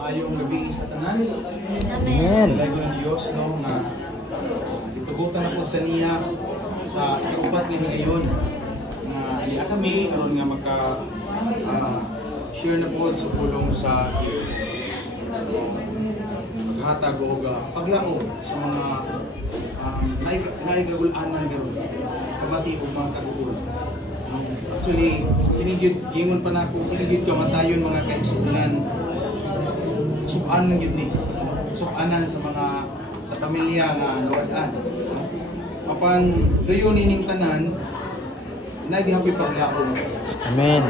maayong gabi sa tanan. Amen. Lagi ng Diyos no nga itugutan na po taniya sa iupat nga ngayon nga iya kami aron nga maka share na po sa pulong sa maghatag og paglaom sa mga naigagulanan karon kamati og mga kagugol. Actually, kinigid gingon pa nako, kinigid kamatayon mga kaigsunan. Subanan gyud ni. Subanan sa mga sa pamilya nga luwad-an. Apan dayon ining tanan nagihapoy paglaom. Amen.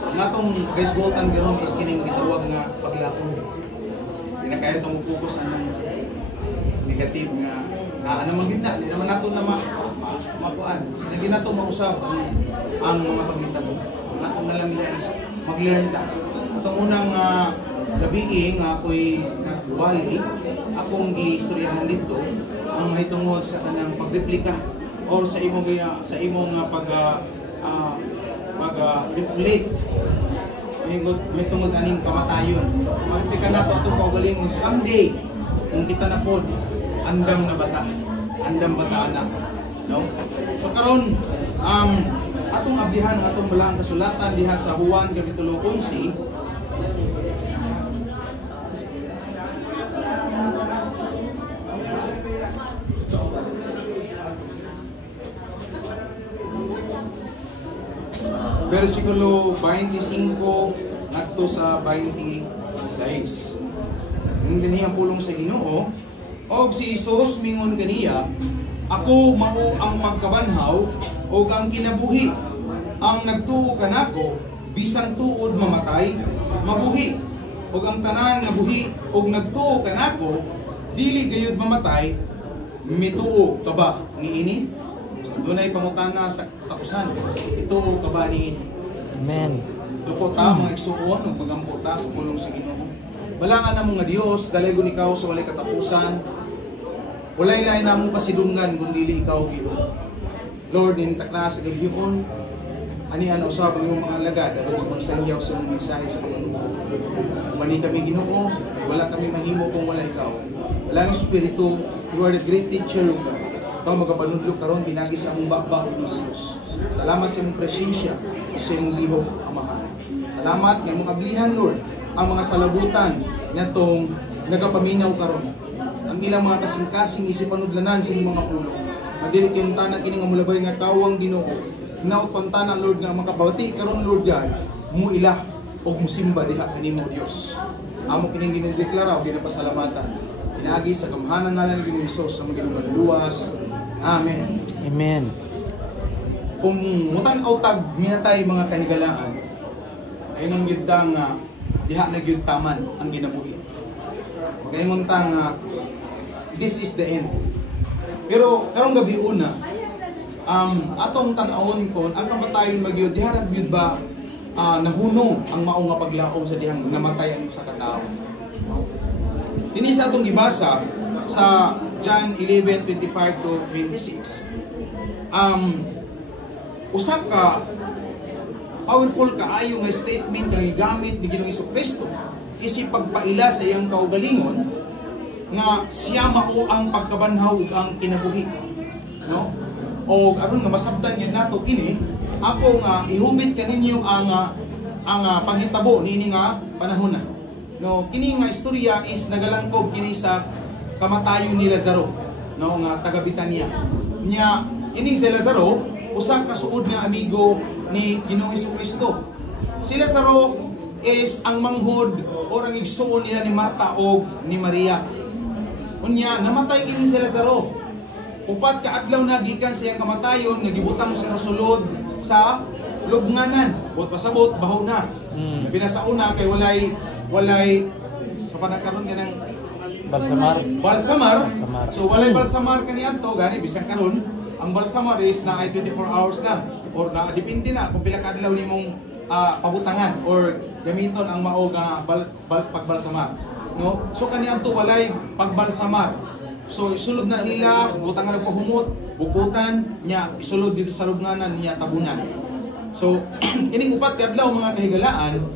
So natong guys goltan karon is kining gitawag nga paglaom. Pinakayo tong focus anong negative nga ano man gid na, di naman nato na makuan. Hindi nato mausap ang mga paghitabo. Ang atong nalamihan is mag-learn ta. Atong unang gabi nga ako'y nagwali, akong giistoryahan dito ang mahitungod sa kanang pagreplika or sa imong pag-reflect may tungod aning kamatayon. Mag-replika nato atong kaugalingon someday kung kita na pod andam na bata. Andam bata anak. No? So karon atong ablihan atong balang kasulatan diha sa Juan kapitulo 11. Versikulo 25 ngadto sa 26. Ang dinihang pulong sa Ginoo, og si Hesus mingon kaniya, ako mao ang pagkabanhaw o ang kinabuhi. Ang nagtuo kanako bisan tuod mamatay, mabuhi. O ang tanan nga buhi og nagtuo kanako dili gayud mamatay, mituo ka ba niini? Dunay pangutana sa tausan. Ituo ka ba niini? Amen. Duko ta mga igsuon ug pagampo ta sa pulong sa Ginoo. Balangan na mo nga Dios, dalagon ikaw sa walay katapusan. Walay lain namong pasidungan kung dili ikaw Ginoo. Lord, ninitakla sa gabiyon, ani ana usab ang mga alagad aron sa pagsangyaw sa mga mensahe sa Ginoo. Mani kami Ginoo, wala kami mahimo kung wala ikaw. Wala ang Espiritu, you are the great teacher of God. Ikaw magapanudlo karon pinagi sa among bakbak ng Jesus. Salamat sa imong presensya sa imong lihok, Amahan. Salamat nga imong ablihan, Lord, ang mga salabutan nitong nagapaminaw karon. Ang ilang mga kasing-kasing isipanudlanan sa mga pulong. Madili kayong tanak kining mulabay nga tawang Ginoo. Hinaot pantana Lord nga makabawati karon Lord God, muila og musimba diha kanimo Dios. Amo kining ginideklara og ginapasalamatan. Pinaagi sa gamhanan ngalan ni Hesus sa mga luwas. Amen. Amen. Kung mutan-aw tag minatay mga kahigalaan, ay nung gidang diha na gyud taman ang ginabuhi. Magaingon ta this is the end. Pero karong gabi una, atong tan-awon kon ang kamatayon magyud diha ra gyud ba nahunong ang mao nga paglaom sa dihang namatay ang usa ka tawo. Dinhi sa atong gibasa sa John 11:25 to 26. Usa ka powerful kaayo nga statement nga gigamit ni Ginoong Jesucristo isip pagpaila sa iyang kaugalingon nga siya mao ang pagkabanhaw ug ang kinabuhi, no? O aron nga masabtan gyud nato kini, ako nga ihubit kaninyo ang panghitabo niini nga panahon na. No, kini nga istorya is nagalangkob kini sa kamatayon ni Lazaro, no, nga taga Betania. Nya kini si Lazaro usa ka suod nga amigo ni Ginoong Jesucristo. Si Lazaro is ang manghod o ang igsuon nila ni Marta o ni Maria. Unya namatay kini si Lazaro. Upat ka adlaw na gikan sa iyang kamatayon nga gibutang siya sa sulod sa lubnganan. Bot pasabot baho na. Pinasauna kay walay sa panakaron kanang balsamar. So walay balsamar kaniadto gani bisan karon ang balsamar is na ay 24 hours na or na depende na kung pila ka adlaw nimong pabutangan or gamiton ang mao nga pagbalsamar, no? So kaniadto walay pagbalsamar. So isulod na nila, butangan ng pahumot, bukutan niya, isulod dito sa lubnganan niya tabunan. So ining upat ka adlaw mga kahigalaan,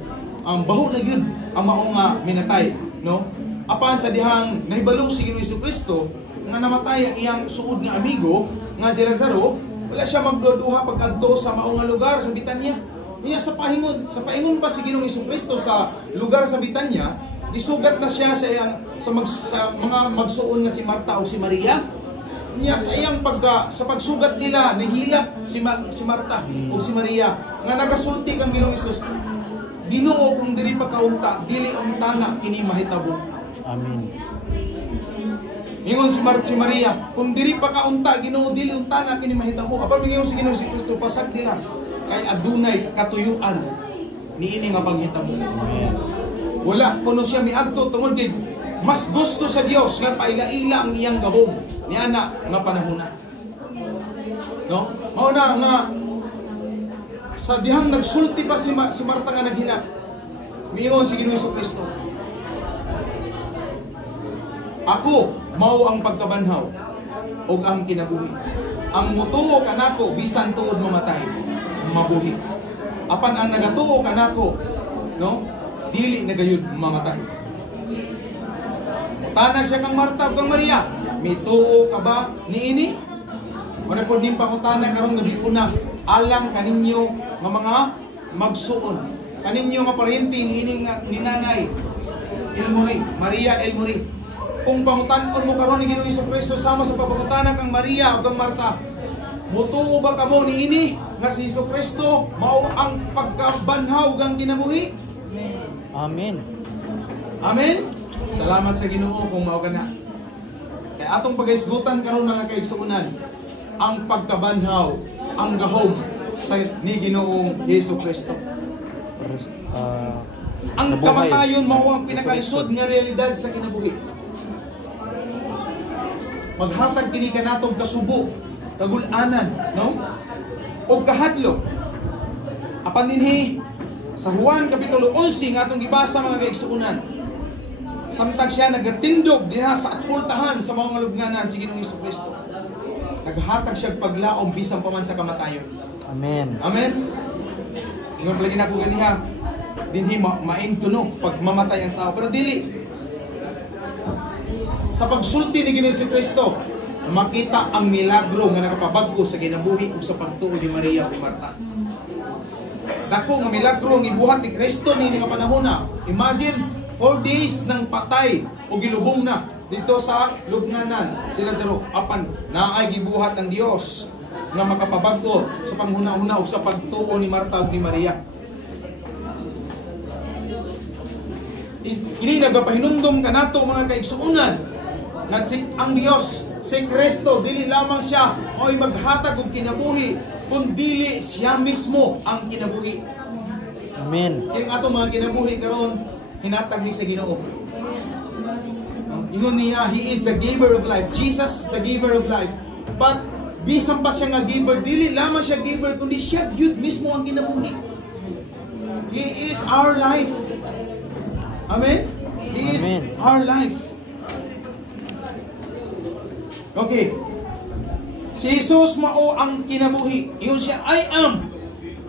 baho na gyud ang mao nga minatay, no? Apan sa dihang nahibalo si Ginoong Jesucristo nga namatay ang iyang suod nga amigo nga si Lazaro, wala siya magduduha pagkadto sa mao nga lugar sa Betania. Niya sa paingon pa si Ginoong Jesucristo sa lugar sa Betania, isugat na siya sa mga magsuon nga si Marta o si Maria. Niya sa iyang sa pagsugat nila nahilak si Marta o si Maria nga nagasulti kang Ginoong Hesus. Ginoo kung diri pagkaunta, dili unta na kini mahitabo. Amen. Ingon si Maria, kung diri pagkaunta, Ginoo dili unta na kini mahitabo. Apan mingon si Ginoong Jesucristo pasag nila kay adunay katuyuan niini nga panghitabo. Wala kuno siya miadto tungod gid mas gusto sa Dios nga paila-ila ang iyang gahom ni ana nga panahona. No? Mao na nga sa dihang nagsulti pa si Marta nga naghina. Miingon si Ginoong Jesucristo, ako mao ang pagkabanhaw ug ang kinabuhi. Ang mutuo kanako bisan tuod mamatay, mabuhi. Apan ang nagatuo kanako, no? Dili na gayud mamatay. Tana siya kang Marta ug kang Maria, mituo ka ba niini? Wala po din pangutana karong gabi una, alang kaninyo nga mga magsuon. Kaninyo nga paryente ni nanay Elmuri, Maria Elmuri. Kung pangutan-on mo karon ni Ginoong Jesucristo sama sa papangutana kang Maria ug kang Marta, mutuo ba kamo niini nga si Jesucristo mao ang pagkabanhaw kang kinabuhi? Amen. Amen. Salamat sa Ginoo kung mao kana. Kay atong pagaisgutan karon mga kaigsuonan, ang pagkabanhaw, ang gahom sa ni Ginoong Jesucristo. Ang kamatayon mao ang pinakalisod nga realidad sa kinabuhi. Maghatag kini kanatong kasubo, kagul-anan, no? O kahadlok. Apan dinhi sa Juan kapitulo 11 nga atong gibasa mga kaigsuonan. Samtang siya nagatindog dinha sa atpultahan sa mga lubnganan si Ginoong Jesucristo. Naghatag siya paglaom bisan pa man sa kamatayon. Amen. Amen. Ingon lagi na ko ganiha. Dinhi maintuno pag mamatay ang tao, pero dili. Sa pagsulti ni Ginoong Jesucristo, makita ang milagro nga nakapabag-o sa kinabuhi ug sa pagtuo ni Maria ug Marta. Dako nga milagro ang ibuhat ni Kristo ni nga panahona. Imagine 4 days ng patay o gilubong na dito sa lubnganan si Lazaro. Apan naay gibuhat ang Dios nga makapabag-o sa panghuna-huna o sa pagtuo ni Marta ug ni Maria. Ini nagapahinumdum kanato mga kaigsuonan nga ang Dios si Kristo dili lamang siya oy maghatag og kinabuhi kundi siya mismo ang kinabuhi. Amen. Yung ato mga kinabuhi karon hinatag ni sa Ginoo. Ingon niya, He is the giver of life. Jesus is the giver of life. But bisan pa siya nga giver, dili lamang siya giver kundi siya gyud mismo ang kinabuhi. He is our life. Amen. He is our life. Okay. Si Jesus mao ang kinabuhi. Ingon siya, I am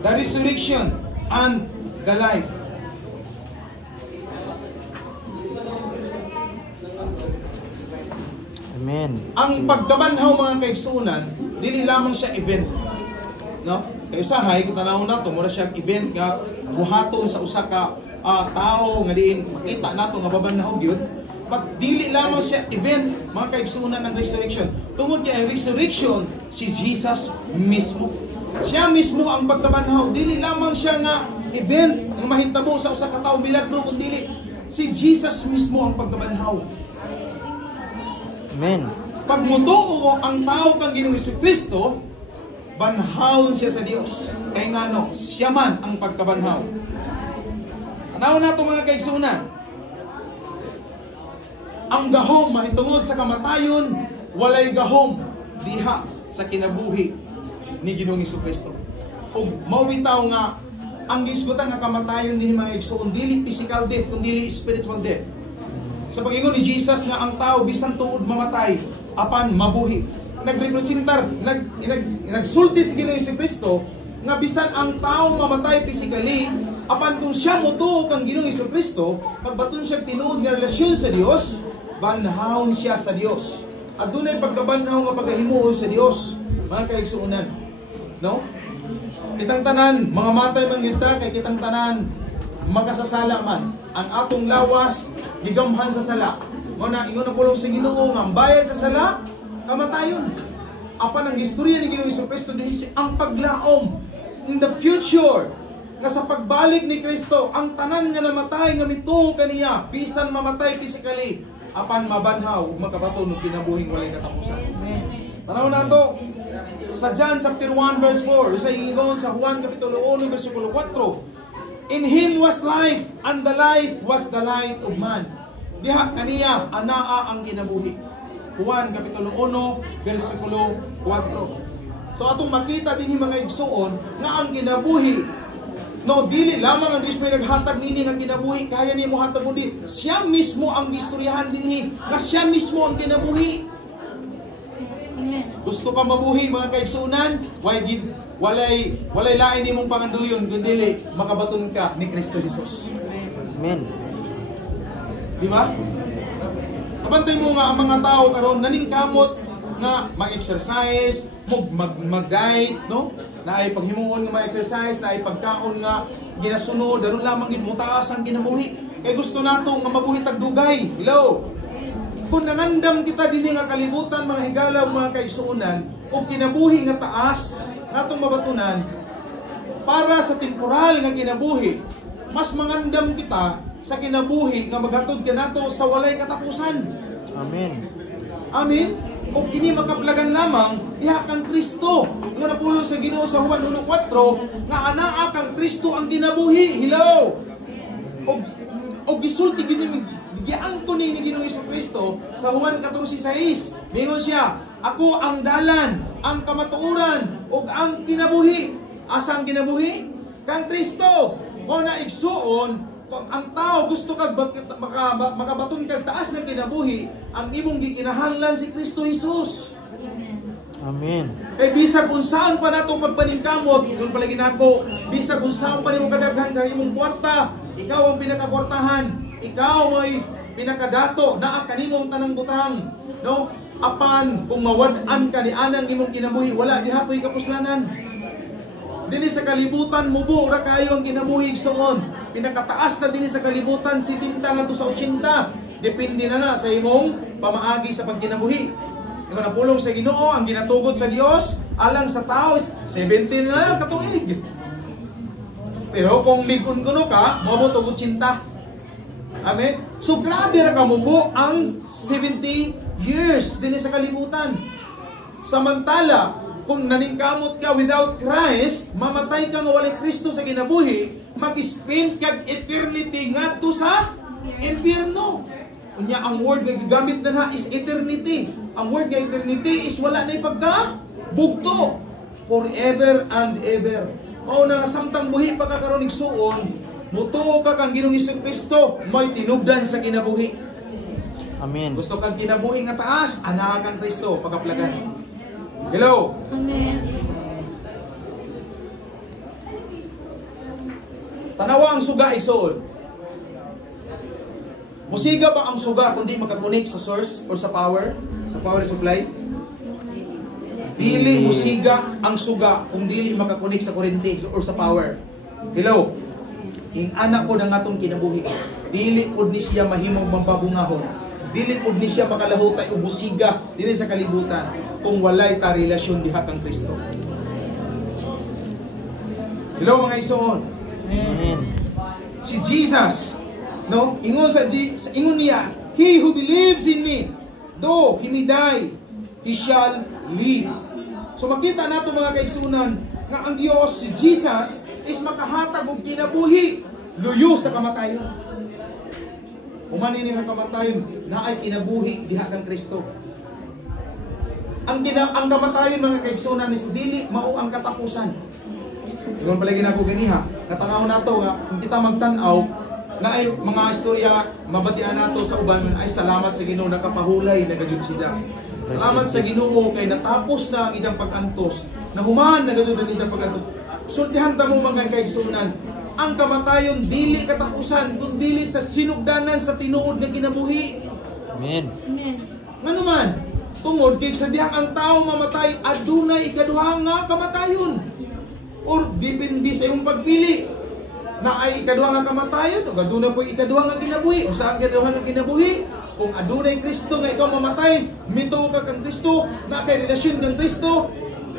the resurrection and the life. Amen. Ang pagkabanhaw mga kaigsuonan, dili lamang siya event. No? Kay usahay kung tanawon nato, mura siya event nga buhaton sa usa ka tao nga diin makita nato nga babanhaw gyud. But dili lamang siya event, mga kaigsuonan ng resurrection. Tungod kay ang resurrection, si Jesus mismo. Siya mismo ang pagkabanhaw. Dili lamang siya nga event nga mahitabo sa usa ka tawo milagro, kundi si Jesus mismo ang pagkabanhaw. Amen. Pag mutuo ang tao kang Ginoong Jesucristo, banhawon siya sa Dios. Kay ngano, siya man ang pagkabanhaw. Tanaw na ito mga kaigsuonan. Ang gahom mahitungod sa kamatayon, walay gahom diha sa kinabuhi ni Ginoong Jesucristo. Ug mao bitaw nga ang gisgutan nga kamatayon dinhi mga igsoon dili physical death kundi spiritual death. Sa pag-ingon ni Jesus nga ang tao bisan tuod mamatay apan mabuhi. Nagrepresentar nagsulti si Ginoong Jesucristo nga bisan ang tao mamatay physically Apan kung siya motuo kang Ginoong Jesucristo, pagbaton siya tinuod nga relasyon sa Dios, banhawon siya sa Dios. At dunay pagkabanhaw nga pagahimuon sa Dios, mga kaigsuonan. No? Kitang tanan, mga matay man kita, kay kitang tanan, makasasala man. Ang atong lawas, gigamhan sa sala. Muna, ingon na pulong sa Ginoo nga, ang bayad sa sala, kamatayon. Apan ang istorya ni Ginoong Jesucristo din ang paglaom in the future, nga sa pagbalik ni Kristo, ang tanan nga namatay nga mituo kaniya, bisan mamatay physically, apan mabanhaw ug makabaton ng kinabuhing walay katapusan. Tanaw na to sa John chapter 1 verse 4, sa ingon sa Juan kapitulo 1 bersikulo 4. In him was life, and the life was the light of man. Diha kaniya anaa ang kinabuhi. Juan kapitulo 1 bersikulo 4. So atong makita din yung mga igsuon nga ang kinabuhi, no, dili lamang ang Diyos may naghatag nini nga kinabuhi, kaya niya mo hatag mo di. Siya mismo ang istoryahan dinhi, nga siya mismo ang kinabuhi. Gusto ka mabuhi mga kaigsunan, walay lain nimong panganduyon kundi makabaton ka ni Kristo Jesus. Amen. Di ba? Kabantay mo nga ang mga tao karon naningkamot nga mag-exercise, mag-diet, no? Na ay paghimuon nga mag-exercise, na ay pagkaon nga ginasunod, daron lamang gid mutaas ang kinabuhi. Kay gusto nato nga mabuhi tagdugay. Hello. Kung nangandam kita dinhi nga kalibutan, mga higala, mga kaigsuonan, o kinabuhi nga taas, natong mabatunan, para sa temporal nga kinabuhi, mas mangandam kita sa kinabuhi nga maghatod ka nato sa walay katapusan. Amen. Amen. O kini makaplagan lamang diha kang Kristo. Nga napulo sa Ginoo sa Juan 1:4 nga anaa kang Kristo ang kinabuhi. Hello. O gisulti gini giangko ni Ginoong Jesucristo sa Juan 14:6. Mingon siya, ako ang dalan, ang kamatuoran ug ang kinabuhi. Asa ang kinabuhi? Kang Kristo. O na igsuon, kung ang tao gusto kag makabaton kag taas nga kinabuhi, ang imong gikinahanglan si Kristo Jesus. Amen. Kay bisag kung saan pa nato pagpaningkamot, doon palagi nako, bisag kung saan pa nimo kadaghan kag imong kwarta, ikaw ang pinakakwartahan, ikaw ay pinakadato na ang kanimong tanang butang, no? Apan kung mawad-an ka ni anang imong kinabuhi, wala gihapoy kapuslanan. Dini sa kalibutan mubo ra kayo ang kinabuhi igsoon. Pinakataas na dini sa kalibutan 70 ngadto sa 80. Depende na sa imong pamaagi sa pagkinabuhi. Yung napulong sa Ginoo ang ginatugod sa Dios alang sa tao is 70 na lang katuig. Pero kung ligon kuno ka, mo tugod 80. Amen. So grabe ra ka mubo ang 70 years dini sa kalibutan. Samantala, kung naningkamot ka without Christ, mamatay ka nga walay Kristo sa kinabuhi, mag-spend kag eternity ngadto sa impyerno. Unya ang word nga gigamit na is eternity. Ang word nga eternity is wala na ipagka bugto. Forever and ever. Mao na samtang buhi pa ka karon igsuon, mutuo ka kang Ginoong Jesucristo, may tinubdan sa kinabuhi. Amen. Gusto kang kinabuhi nga taas, anaa kang Kristo pagkaplagan. Hello. Amen. Tanawa ang suga igsuon. Musiga ba ang suga kung di makakonek sa source or sa power supply? Dili musiga ang suga kung dili makakonek sa kuryente or sa power. Hello. Ing anak ko ng atong kinabuhi. Dili pud ni siya mahimong mambabungahon. Dili pud ni siya makalahutay og musiga dinhi sa kalibutan kung walay ta relasyon diha kang Kristo. Hello mga igsoon. Amen. Si Jesus, no? Ingon ingon niya, he who believes in me, though he may die, he shall live. So makita nato mga kaigsunan nga ang Dios, si Jesus, is makahatag og kinabuhi luyo sa kamatayon. Umani nga kamatayon na ay kinabuhi diha kang Kristo. Ang kamatayon mga kaigsunan is dili mao ang katapusan. Igon palagi na ko ganiha. Natanaw nato nga kung kita magtan-aw na ay mga istorya mabatian nato sa uban ay salamat sa Ginoo nakapahulay na gayud siya. Salamat sa Ginoo kay natapos na ang iyang pag-antos. Nahuman na gayud ang iyang pag-antos. Sultihan ta mo mga kaigsunan. ang kamatayon dili katapusan kun dili sa sinugdanan sa tinuod nga kinabuhi. Amen. Amen. Ngano man tungod kay sa dihang ang tao mamatay adunay ikaduha nga kamatayon. Or depende sa imong pagpili na ay ikaduha nga kamatayon o adunay po ikaduha nga kinabuhi o saan ikaduha nga kinabuhi. Kung adunay Kristo nga ikaw mamatay, mituo ka kang Kristo, na kay relasyon kang Kristo,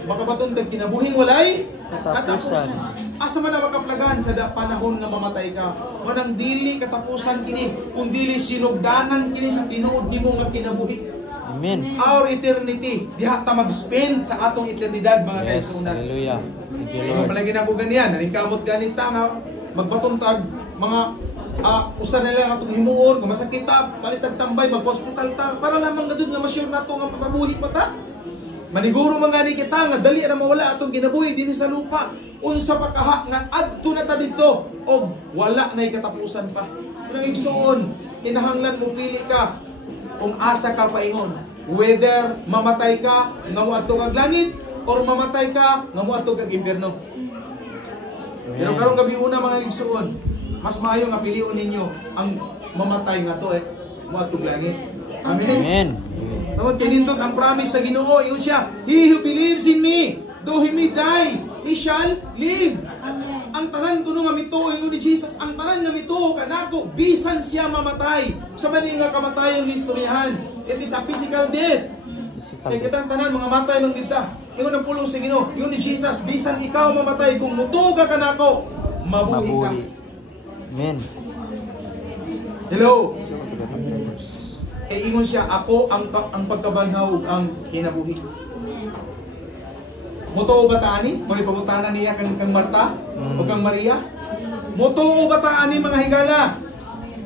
makabatong kag kinabuhing walay katapusan. Asa man na makaplagan sa panahon nga mamatay ka, manang dili katapusan kini, kung dili sinugdanan kini sa tinuod nimo nga kinabuhi. Amen. Our eternity, diha ta mag-spend sa atong eternidad mga Yes. kaigsunan. Hallelujah. Thank you, Kung Lord. palagi na ko ganyan, nalingkamot ganita nga magpatuntag mga usa na lang atong himuon, kung masakit ta, palitag tambay, mag-hospital ta, para lamang gadud nga ma-sure nato nga patabuhi pa ta. Maniguro man gani kita nga dali ra mawala atong kinabuhi dinhi sa lupa. Unsa pa kaha nga adto na ta didto og wala nay katapusan pa. Nang igsuon, kinahanglan mo pili ka kung asa ka paingon. Whether mamatay ka nga moadto kag langit or mamatay ka nga moadto kag impierno. Pero karong gabi una mga igsuon, mas maayo nga piliun ninyo ang mamatay nga to moadto kag langit. Amen. Amen. Tawag kinindot ang promise sa Ginoo, iyon siya, he who believes in me, though he may die, he shall live. Amen. Ang tanan kuno nga mituo ingon ni Jesus, ang tanan nga mituo kanako bisan siya mamatay. Sa mali nga kamatayong istoryahan, it is a physical death. Kaya kitang tanan mga matay mang kita. Ingon ang pulong sa Ginoo, ingon ni Jesus, bisan ikaw mamatay kung mutuo ka kanako, mabuhi ka. Amen. Hello. Ingon siya, ako ang pagkabanhaw ang kinabuhi. Motoo ba taani? Kung ipabutanan niya kang Marta o kang Maria? Motoo ba taani mga higala?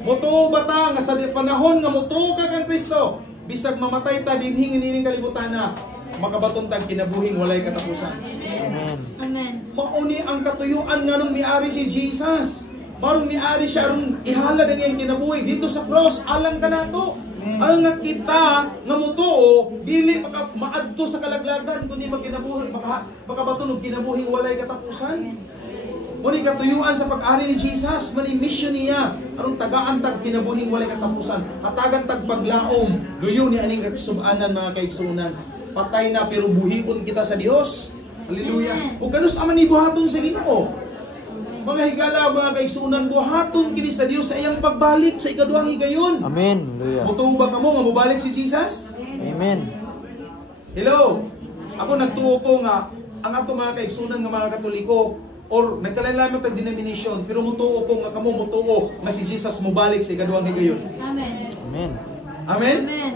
Motoo ba ta nga sa panahon nga motoo ka kang Kristo? Bisag mamatay ta dinhi ining kalibutan na makabaton tag kinabuhing walay katapusan. Amen. Amen. Mauni ang katuyuan nga nung miari si Jesus. Marong miari siya aron ihalad ang iyang kinabuhi dito sa cross alang kanato. Ang nga kita nga mutuo dili maadto sa kalaglagan kundi magkinabuhi makabatunog kinabuhing walay katapusan. Muni katuyuan sa pag-ari ni Jesus, mani mission niya aron tagaan tag kinabuhing walay katapusan, hatagan tag paglaom, luyo ni aning subanan mga kaigsunan. Patay na pero buhion kita sa Dios. Hallelujah. Ug kanus aman ni buhaton sa Ginoo. Mga higala, mga kaigsunan, buhaton kini sa Dios sa iyang pagbalik sa ikaduhang higayon. Amen. Hallelujah. Mutuo ba kamo nga mobalik si Jesus? Amen. Hello. Ako nagtuo ko nga ang ato mga kaigsunan nga mga Katoliko or nagkalain-lamang tag denomination pero mutuo ko nga kamo mutuo nga si Jesus mobalik sa ikaduhang higayon. Amen. Amen. Amen. Amen.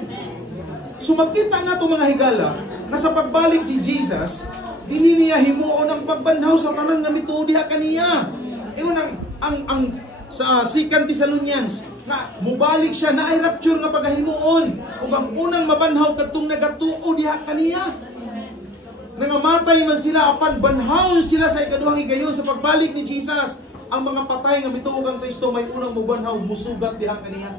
So magkita nga ito mga higala na sa pagbalik si Jesus, dili niya himuon ang pagbanhaw sa tanan nga mituo diha kaniya. Ingon ang sa 2 Thessalonians nga mubalik siya na ay rapture nga pagahimuon ug ang unang mabanhaw kadtong nagatuo diha kaniya. Nangamatay man sila apan banhaw sila sa ikaduhang higayon sa pagbalik ni Jesus. Ang mga patay nga mituo kang Kristo may unang mubanhaw musugat diha kaniya.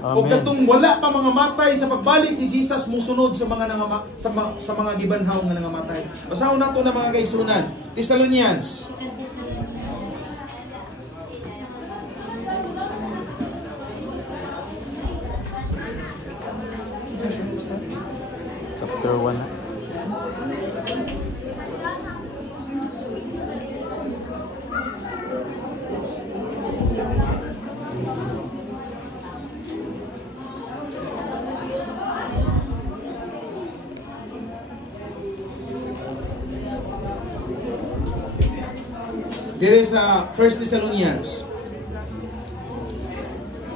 O Amen. katong wala pa mga matay sa pagbalik ni Jesus musunod sa mga sa mga gibanhaw nga nangamatay. Basahon nato na mga kaigsunan. Thessalonians Chapter 1. there is 1 Thessalonians.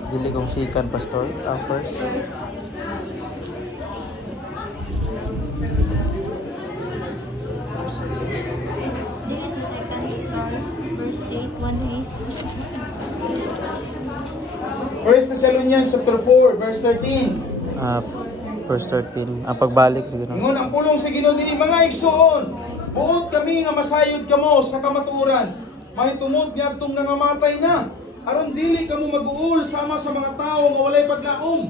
Dili kong sikan, Pastor. First. This is the second star, verse 8, 1-8. 1 Thessalonians chapter 4 verse 13. Verse 13. Ang pagbalik. Sige na. Ingon ang pulong sa Ginoo dinhi mga igsoon. Buot kami nga masayod kamo sa kamatuoran. Mahitungod ngadtong nangamatay na. Aron dili kamo mag-uol sama sa mga tawo nga walay paglaom.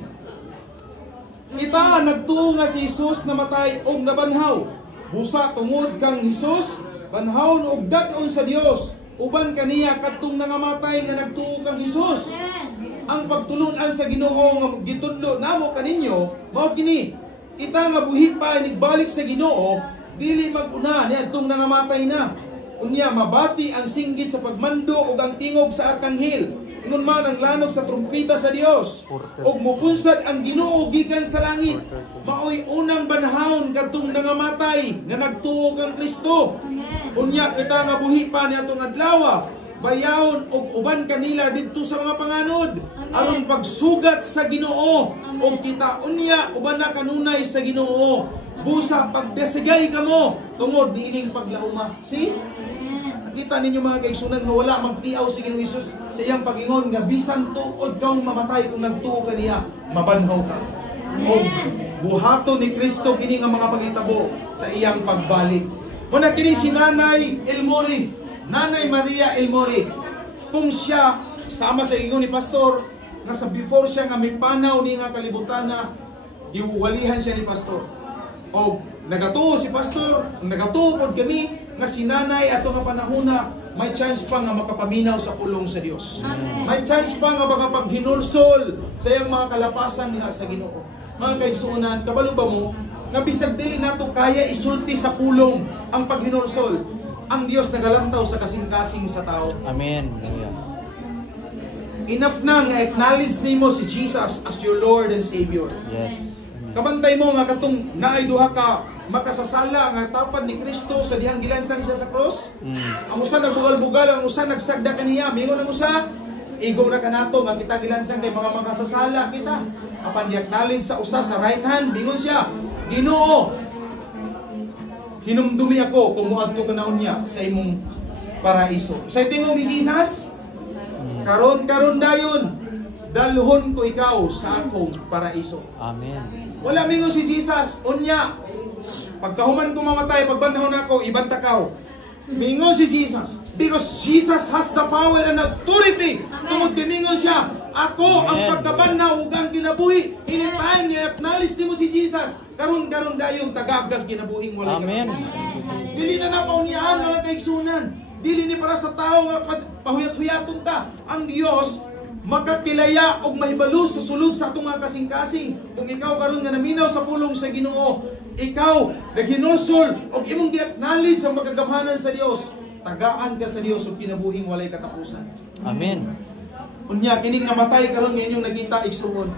Kita nagtuo nga si Jesus namatay og nabanhaw. Busa tungod kang Jesus, banhawon og dag-on sa Dios. uban kaniya kadtong nangamatay nga nagtuo kang Hesus. Amen. Ang pagtulunan sa Ginoo nga gitudlo namo kaninyo mao kini, kita nga buhi pa nigbalik sa Ginoo dili mag-una niadtong nangamatay na. Unya mabati ang singgit sa pagmando ug ang tingog sa arkanghel. Ingon man ang lanog sa trumpeta sa Dios. Ug mupunsad ang Ginoo gikan sa langit. Maoy unang banahon kadtong nangamatay nga nagtuo kang Kristo. Amen. Unya kita nga buhi pa niadtong adlaw, bayaon og uban kanila didto sa mga panganod aron pagsugat sa Ginoo. Og kita unya uban na kanunay sa Ginoo. Busa pagdesigay kamo tungod niining paglauma. See? Kita ninyo mga kaigsunan nga wala magtiaw si Ginoong Hesus sa iyang pagingon nga bisan tuod kang mamatay kung nagtuo ka niya, mabanhaw ka. O buhato ni Kristo kini nga mga pangitabo sa iyang pagbalik. Muna kini si Nanay Elmore, Nanay Maria Elmore. Kung siya sama sa ingon ni Pastor nga sa before siya nga may panaw ni nga kalibutan na giwalihan siya ni Pastor. O nagatuo si Pastor, nagatuo pod kami nga si Nanay ato nga panahon na may chance pa nga makapaminaw sa pulong sa Dios. Amen. May chance pa nga makapaghinulsol sa iyang mga kalapasan niya sa Ginoo. Mga kaigsuonan, kabalo ba mo nga bisag dili nato kaya isulti sa pulong ang paghinulsol, ang Dios nagalantaw sa kasing-kasing sa tao. Amen. Enough na nga acknowledge nimo si Jesus as your Lord and Savior. Yes. Kabantay mo nga katong naay duha ka makasasala nga tapad ni Kristo sa dihang gilansang siya sa cross. Ang usa nagbugal-bugal, ang usa nagsagda kaniya, mingon ang usa, igo ra kanato nga kita gilansang kay mga makasasala kita. Apan di-acknowledge sa usa sa right hand, bingon siya, Ginoo, hinumdumi ako kung muadto ka naon niya sa imong paraiso. Sa tingog ni Jesus, karon dayon, dalhon ko ikaw sa akong paraiso. Amen. Wala mingo si Jesus, unya. Pagkahuman ko mamatay, pagbanahon ako, ibanta ka. Mingo si Jesus. Because Jesus has the power and authority. Tungod mingo siya, ako ang pagkabanaw ug ang kinabuhi. Anytime niya acknowledge mo si Jesus, karon dayon tagagag kinabuhing walay katapusan. Dili na napauniyaan mga kaigsunan. Dili ni para sa tao nga pahuyat-huyaton ta. Ang Dios makakilaya og mahibalo sa sulod sa atong mga kasing-kasing. Kung ikaw karon nga naminaw sa pulong sa Ginoo, ikaw naghinulsol og imong gi-acknowledge sa magagamhanan sa Dios, tagaan ka sa Dios ug kinabuhing walay katapusan. Amen. Unya kining namatay karon nga inyong nakita igsuon,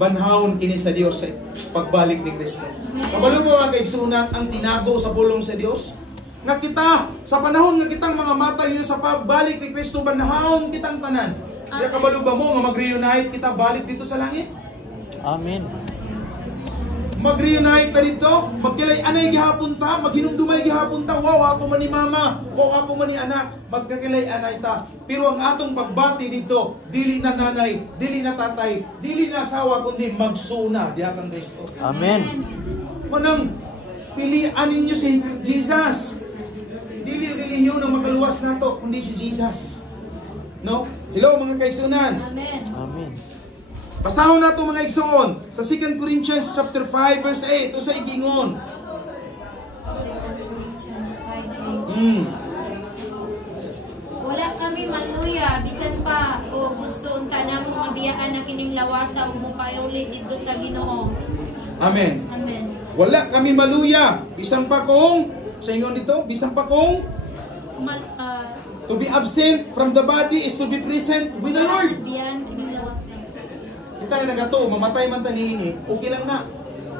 banhawon kini sa Dios sa pagbalik ni Kristo. Kabalo mo mga kaigsunan ang tinago sa pulong sa Dios? Nga kita, sa panahon nga kitang mga mata yun sa pagbalik ni Kristo, banhawon kitang tanan. Kaya kabalo ba mo nga mag-reunite kita balik dito sa langit? Amen. Mag-reunite ta dito, magkilay anay gihapon ta, maghinumdumay gihapon ta, wow ako man ni mama, wow ako man ni anak, magkakilay anay ta. Pero ang atong pagbati dito, dili na nanay, dili na tatay, dili na asawa, kundi magsuna diha kang Kristo. Amen. Manang pilian ninyo si Jesus. Dili relihiyon ang makaluwas nato, kundi si Jesus. No? Hello mga kaigsunan. Amen. Amen. Basahon nato mga igsoon sa 2 Corinthians chapter 5 verse 8 usa igingon. Wala kami manuya bisan pa o gusto unta namo mabiyaan na kining lawasa ug mopauli dito sa Ginoo. Amen. Amen. Wala kami maluya bisan pa kung sa ingon dito, bisan pa kung to be absent from the body is to be present with the Lord. Biyan kining lawasa. Kita nga nagato, mamatay man ta niini, okay lang na.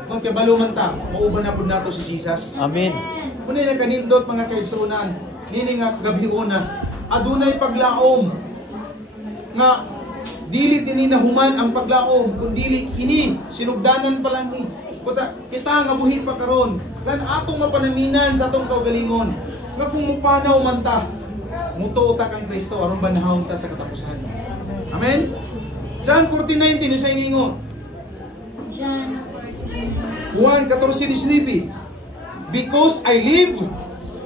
Kung kabalo man ta, mauban na pud nato si Jesus. Amen. Muna na kanindot mga kaigsunan, nini nga gabiuna, adunay paglaom nga dili tininahuman ang paglaom, kundi kini sinugdanan pa lang ni. Kita nga buhi pa karon, kan atong mapanaminan sa atong kaugalingon, nga kung mupanaw man ta, mutuo ta kang Kristo aron banhawon ta sa katapusan. Amen. John 14:19 sa ingon. John Juan 14:19. Because I live,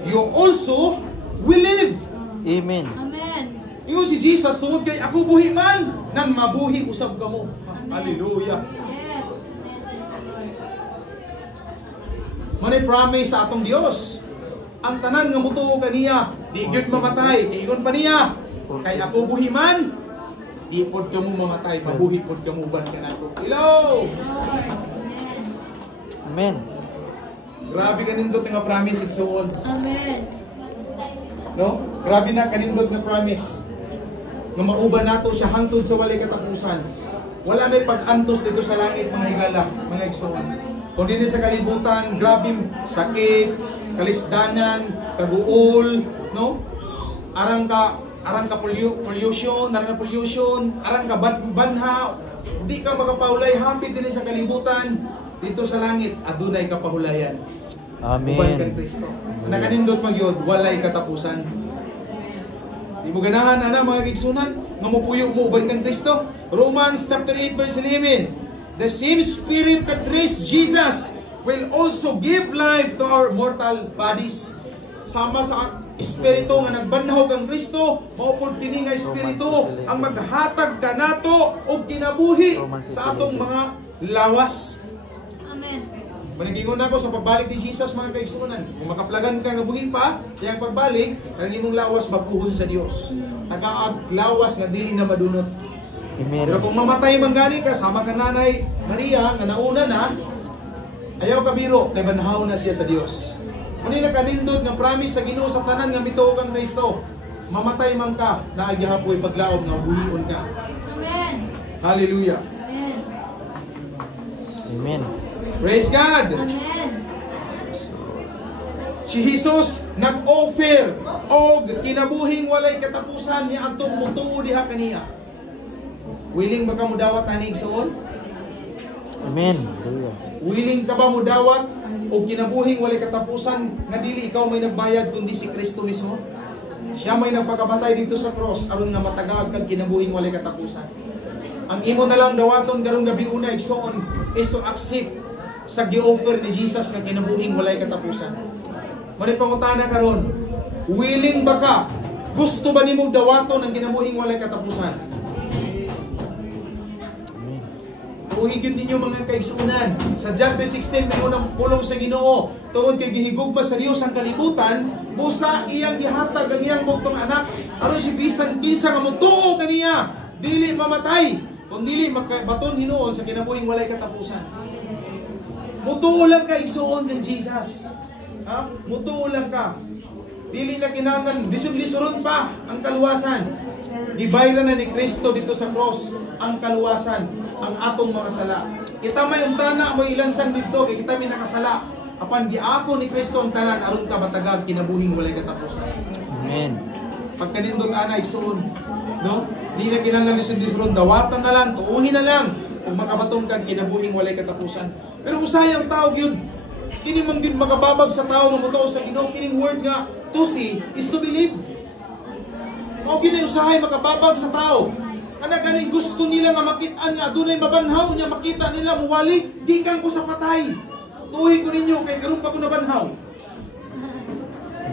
you also will live. Amen. Amen. Ingon si Jesus, tungod kay ako buhi man, nang mabuhi usab kamo. Amen. Hallelujah. Yes. Manay promise sa atong Dios. Ang tanan nga mutuo kaniya, Di gyud mamatay, kay ingon pa niya. Kay ako buhi man, di pod kamo mamatay, mabuhi pod kamo uban kanako. Hello. Lord. Amen. Amen. Grabe kanindot nga promise igsuon. Amen. No? Grabe na kanindot nga promise. Nga mauban nato siya hangtod sa walay katapusan. Wala na'y pag-antos dito sa langit, mga higala, mga igsoon. Kung din sa kalibutan, grabe sakit, kalisdanan, kaguol, no? Arang ka pollution, arang ka banha, di ka makapahulay hapit din sa kalibutan. Dito sa langit, adunay kapahulayan. Amen. Uban kang Kristo. Nakanindot magyod, walay katapusan. Di mo ganahan, mga kigsunan, nga mupuyo mo uban kang Kristo. Romans chapter 8 verse 11. The same Spirit that raised Jesus will also give life to our mortal bodies. Sama sa Espiritu nga nagbanhaw kang Kristo, maupod kini nga Espiritu ang maghatag kanato og kinabuhi sa atong mga lawas. Amen. Manigingon ako sa pagbalik ni Jesus, mga kaigsunan. Kung makaplagan ka nga buhi pa, siyang pagbalik, ang imong lawas baguhon sa Dios. Tagaag lawas nga dili na madunot. Amen. Pero kung mamatay man gani ka, sama ka nanay Maria, nga nauna na, ayaw ka biro, kay banhaw na siya sa Dios. Muni na kanindot nga promise sa Ginoo sa tanan nga mituo kang Kristo. Mamatay man ka, naagyahapoy paglaom nga buhion ka. Amen. Hallelujah. Amen. Amen. Praise God. Amen. Si Jesus nag-offer og kinabuhing walay katapusan ni atong mutuo diha kaniya. Willing ba ka mo dawat ani igsoon? Amen. Hallelujah. Willing ka ba mo dawat og kinabuhing walay katapusan nga dili ikaw may nagbayad kundi si Kristo mismo? Siya may nagpakamatay dito sa cross aron nga matagag kag kinabuhing walay katapusan. Ang imo na lang dawaton karong gabi una igsoon is to accept sa gi-offer ni Jesus nga kinabuhing walay katapusan. Mani pangutana karon, willing ba ka? Gusto ba nimo dawaton ang kinabuhing walay katapusan? Tuhigin ninyo mga kaigsunan. Sa John 3:16 may unang pulong sa Ginoo. Tungod kay gihigugma sa Dios ang kalibutan, busa iyang gihatag ang iyang bugtong anak aron si bisan kinsa nga motuo kaniya dili mamatay, kun dili makabaton hinuon sa kinabuhing walay katapusan. Mutuo lang ka igsuon ng Jesus. Ha? Mutuo lang ka. Dili na kinahanglan lisod-lisoron pa ang kaluwasan. Gibayran na ni Kristo dito sa cross ang kaluwasan, ang atong mga sala. Kita may untana mo ilansan dito kay kita may nakasala. Apan giapo ni Kristo ang tanan aron ka matagag kinabuhing walay katapusan. Amen. Pagkanindot ana igsuon, no? Di na kinahanglan lisod-lisoron, dawatan na lang, tuuhin na lang kung makabatong kag kinabuhing walay katapusan. Pero usay ang tao gyud. Kini man gyud makababag sa tao nga motuo sa Ginoo, kining word nga to see is to believe. Mao gyud usahay makababag sa tao. Ana ganing gusto nila nga makit-an nga adunay mabanhaw nya makita nila muwali gikan ko sa patay. Tuhi ko ninyo kay karon pa ko nabanhaw.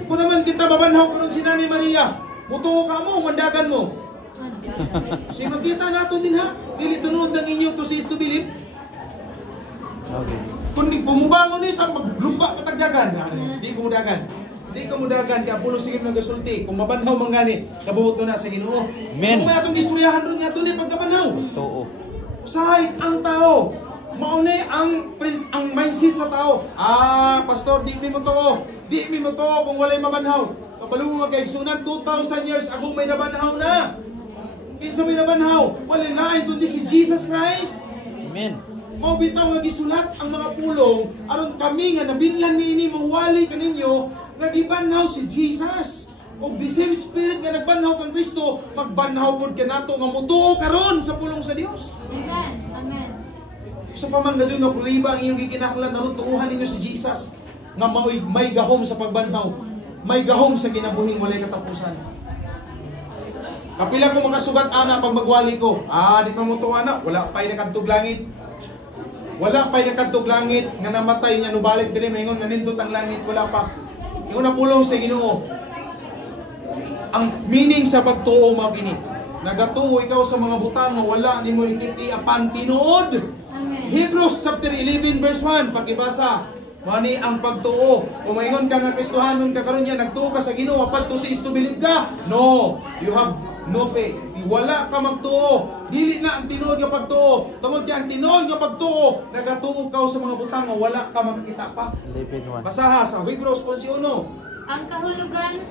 Kung naman kita mabanhaw karon si Nanay Maria, mutuo ka mo, mandagan mo. Si makita nato din ha, dili tunod ng inyo to see is to believe. Okay. Kung bumubangon ni sa maglumpa patagdagan, di ko mudagan. Di ko mudagan kay pulo sige magasulti. Kung mabanhaw man gani, kabuto na sa Ginoo. Amen. Kung may atong istoryahan ron nga ni pagkabanhaw. Totoo. Usahay ang tao. Maunay ang mindset sa tao. Pastor, di mi mo to. Di mi mo to kung walay mabanhaw. Kabalo mo magkaigsunan 2,000 years ago may nabanhaw na. Kinsa may nabanhaw? Walay lain kundi si Jesus Christ. Amen. Mao bitaw nga gisulat ang mga pulong aron kami nga nabinlan niini mawali kaninyo nagibanhaw si Jesus. Og the same Spirit nga nagbanhaw kang Kristo, magbanhaw pod kanato nga mutuo karon sa pulong sa Dios. Amen. Amen. Sa paman nga nga pruiba ang iyong gikinahanglan aron tuuhan ninyo si Jesus nga may gahom sa pagbanhaw, may gahom sa kinabuhing walay katapusan. Kapila ko makasugat ana pag magwali ko. Di pa mo tuwa na, wala pa'y nakadtog langit. Wala pa'y nakadtog langit nga namatay niya nubalik diri maingon nga nindot ang langit, wala pa. Ingon na pulong sa Ginoo. Ang meaning sa pagtuo mao kini. Nagatuo ikaw sa mga butang nga wala nimo ikiti apan tinuod. Amen. Hebrews chapter 11 verse 1 pakibasa. Mani ang pagtuo. Kung mayon ka nga Kristohanon ka karon niya nagtuo ka sa Ginoo apat to is to believe ka. No, you have no faith. Wala ka magtuo. Dili na ang tinuod nga pagtuo. Tungod kay ang tinuod nga pagtuo, nagatuo ka sa mga butang nga wala ka makita pa. Philippians 1. Basaha sa Hebrews 11. Ang kahulugan sa